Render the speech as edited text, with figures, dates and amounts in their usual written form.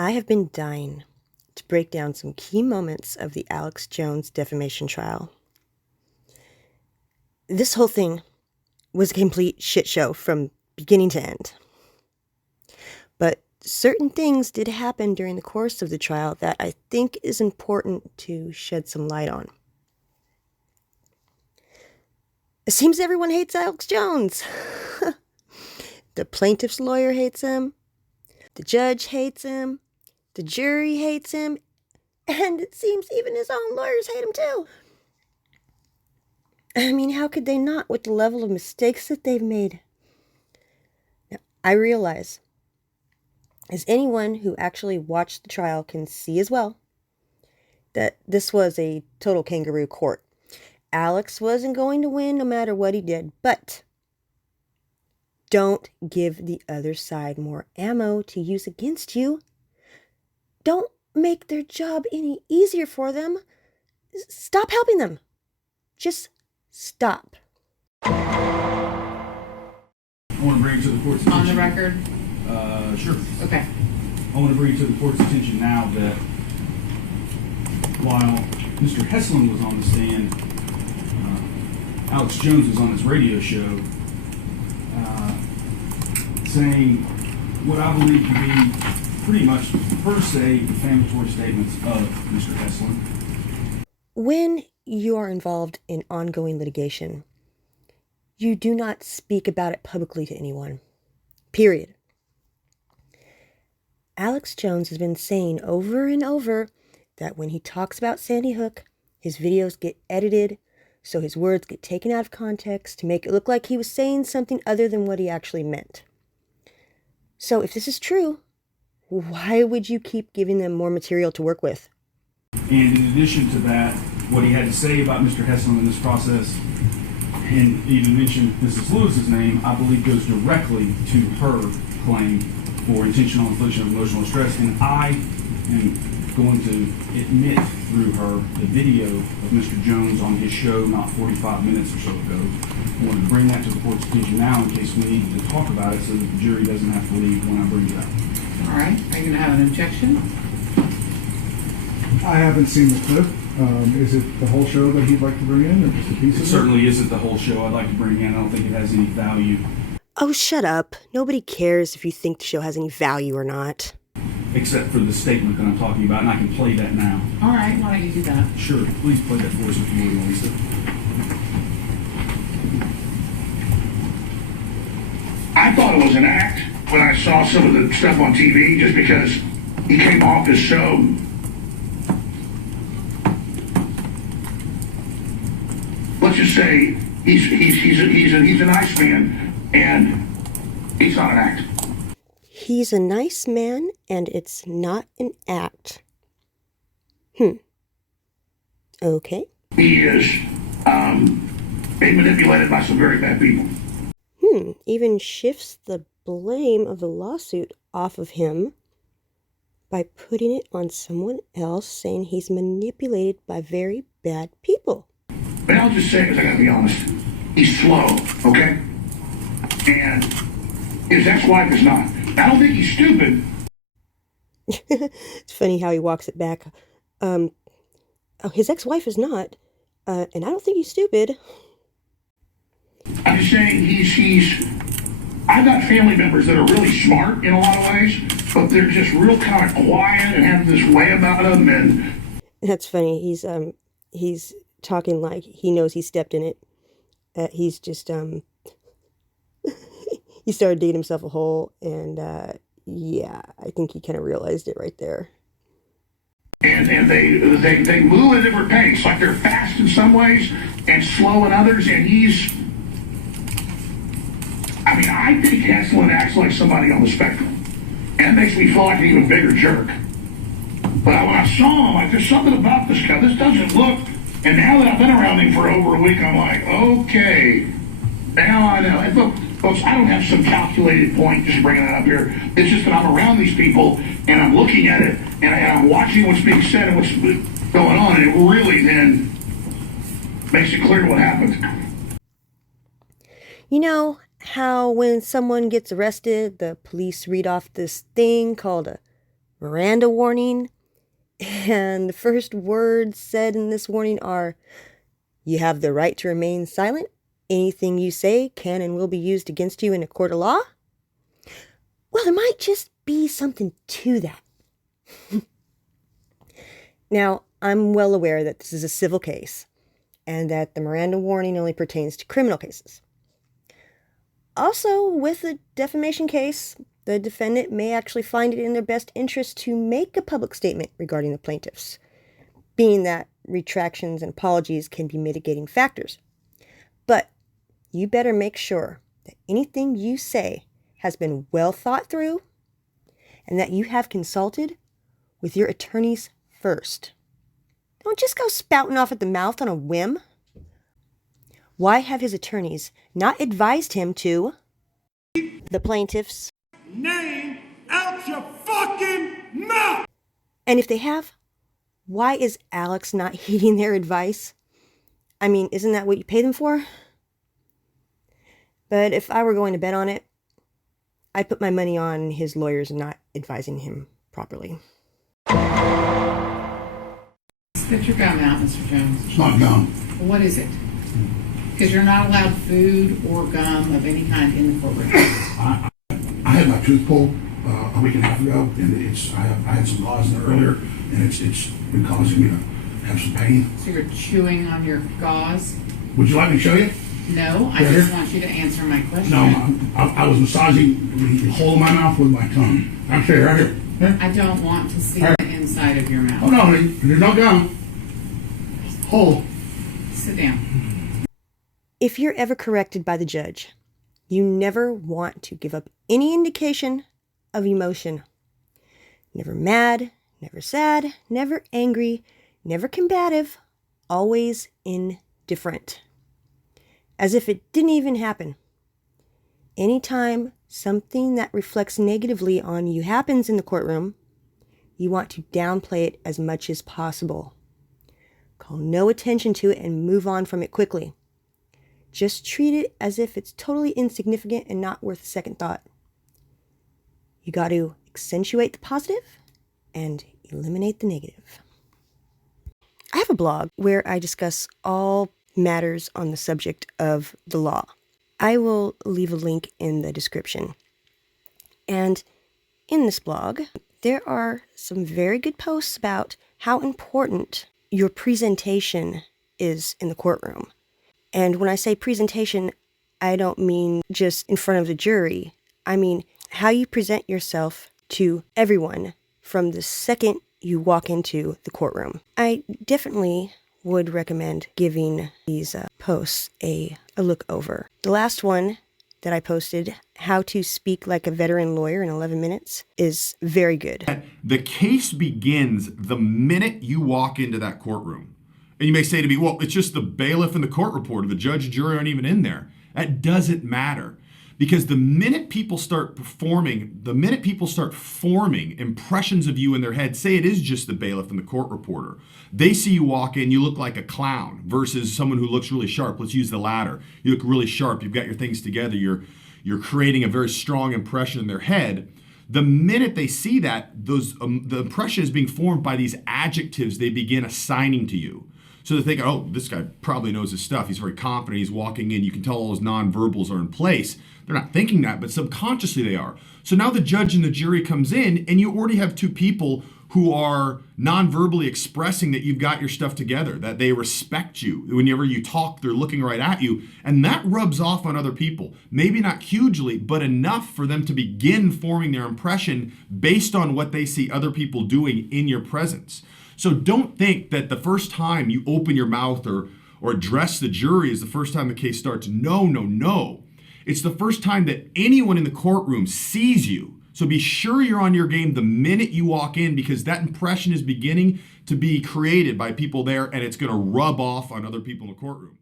I have been dying to break down some key moments of the Alex Jones defamation trial. This whole thing was a complete shit show from beginning to end. But certain things did happen during the course of the trial that I think is important to shed some light on. It seems everyone hates Alex Jones. The plaintiff's lawyer hates him. The judge hates him. The jury hates him. And it seems even his own lawyers hate him too. I mean, how could they not with the level of mistakes that they've made? Now, I realize, as anyone who actually watched the trial can see as well, that this was a total kangaroo court. Alex wasn't going to win no matter what he did, but don't give the other side more ammo to use against you. Don't make their job any easier for them. Stop helping them. Just stop. I want to bring it to the court's attention. On the record? Sure. Okay. I want to bring it to the court's attention now that while Mr. Heslin was on the stand, Alex Jones was on his radio show saying what I believe to be pretty much per se defamatory statements of Mr. Heslin. When you are involved in ongoing litigation, you do not speak about it publicly to anyone. Period. Alex Jones has been saying over and over that when he talks about Sandy Hook, his videos get edited, so his words get taken out of context to make it look like he was saying something other than what he actually meant. So if this is true, why would you keep giving them more material to work with? And in addition to that, what he had to say about Mr. Heslin in this process, and even mentioned Mrs. Lewis's name, I believe goes directly to her claim for intentional infliction of emotional distress. And I am going to admit through her the video of Mr. Jones on his show not 45 minutes or so ago. I wanted to bring that to the court's attention now in case we needed to talk about it so that the jury doesn't have to leave when I bring it up. All right. Are you going to have an objection? I haven't seen the clip. Is it the whole show that he'd like to bring in, or just a piece of it? It certainly isn't the whole show I'd like to bring in. I don't think it has any value. Oh, shut up. Nobody cares if you think the show has any value or not. Except for the statement that I'm talking about, and I can play that now. All right. Why don't you do that? Sure. Please play that for us if you would, Melissa. I thought it was an act when I saw some of the stuff on TV, just because he came off his show. Let's just say he's a nice man, and he's not an act. He's a nice man, and it's not an act. Okay. He is being manipulated by some very bad people. Even shifts the blame of the lawsuit off of him by putting it on someone else, saying he's manipulated by very bad people. But I'll just say, because I gotta be honest, he's slow, okay? And his ex-wife is not. I don't think he's stupid. It's funny how he walks it back. His ex-wife is not, and I don't think he's stupid. I'm just saying I've got family members that are really smart in a lot of ways, but they're just real kind of quiet and have this way about them. And that's funny. He's talking like he knows he stepped in it. He's just he started digging himself a hole, and yeah, I think he kind of realized it right there. And they move at a different pace, like they're fast in some ways and slow in others. And I think Heslin acts like somebody on the spectrum, and it makes me feel like an even bigger jerk. But when I saw him, like, there's something about this guy. This doesn't look. And now that I've been around him for over a week, I'm like, okay, now I know. And look, folks, I don't have some calculated point just bringing it up here. It's just that I'm around these people, and I'm looking at it, and I'm watching what's being said and what's going on, and it really then makes it clear what happened. You know how when someone gets arrested, the police read off this thing called a Miranda warning, and the first words said in this warning are, "You have the right to remain silent. Anything you say can and will be used against you in a court of law." Well, there might just be something to that. Now, I'm well aware that this is a civil case and that the Miranda warning only pertains to criminal cases. Also, with a defamation case, the defendant may actually find it in their best interest to make a public statement regarding the plaintiffs, being that retractions and apologies can be mitigating factors. But you better make sure that anything you say has been well thought through and that you have consulted with your attorneys first. Don't just go spouting off at the mouth on a whim. Why have his attorneys not advised him to the plaintiffs' name out your fucking mouth? And if they have, why is Alex not heeding their advice? I mean, isn't that what you pay them for? But if I were going to bet on it, I'd put my money on his lawyers not advising him properly. Spit your gum out, Mr. Jones. It's not gum. What is it? Because you're not allowed food or gum of any kind in the courtroom. I had my tooth pulled a week and a half ago, and I had some gauze in there earlier, and it's been causing me to have some pain. So you're chewing on your gauze? Would you like me to show you? No, I just want you to answer my question. No, I was massaging the hole in my mouth with my tongue. I'm sure right here. Here. I don't want to see the inside of your mouth. Oh no, there's no gum. Hole. Sit down. If you're ever corrected by the judge, you never want to give up any indication of emotion. Never mad, never sad, never angry, never combative, always indifferent. As if it didn't even happen. Anytime something that reflects negatively on you happens in the courtroom, you want to downplay it as much as possible. Call no attention to it and move on from it quickly. Just treat it as if it's totally insignificant and not worth a second thought. You got to accentuate the positive and eliminate the negative. I have a blog where I discuss all matters on the subject of the law. I will leave a link in the description. And in this blog, there are some very good posts about how important your presentation is in the courtroom. And when I say presentation, I don't mean just in front of the jury. I mean how you present yourself to everyone from the second you walk into the courtroom. I definitely would recommend giving these posts a look over. The last one that I posted, How to Speak Like a Veteran Lawyer in 11 Minutes, is very good. The case begins the minute you walk into that courtroom. And you may say to me, well, it's just the bailiff and the court reporter. The judge and jury aren't even in there. That doesn't matter. Because the minute people start forming impressions of you in their head, say it is just the bailiff and the court reporter, they see you walk in, you look like a clown versus someone who looks really sharp. Let's use the latter. You look really sharp. You've got your things together. You're creating a very strong impression in their head. The minute they see that, the impression is being formed by these adjectives they begin assigning to you. So they think, oh, this guy probably knows his stuff. He's very confident. He's walking in. You can tell all his nonverbals are in place. They're not thinking that, but subconsciously they are. So now the judge and the jury comes in, and you already have two people who are nonverbally expressing that you've got your stuff together, that they respect you. Whenever you talk, they're looking right at you. And that rubs off on other people. Maybe not hugely, but enough for them to begin forming their impression based on what they see other people doing in your presence. So don't think that the first time you open your mouth or address the jury is the first time the case starts. No, no, no. It's the first time that anyone in the courtroom sees you. So be sure you're on your game the minute you walk in, because that impression is beginning to be created by people there, and it's going to rub off on other people in the courtroom.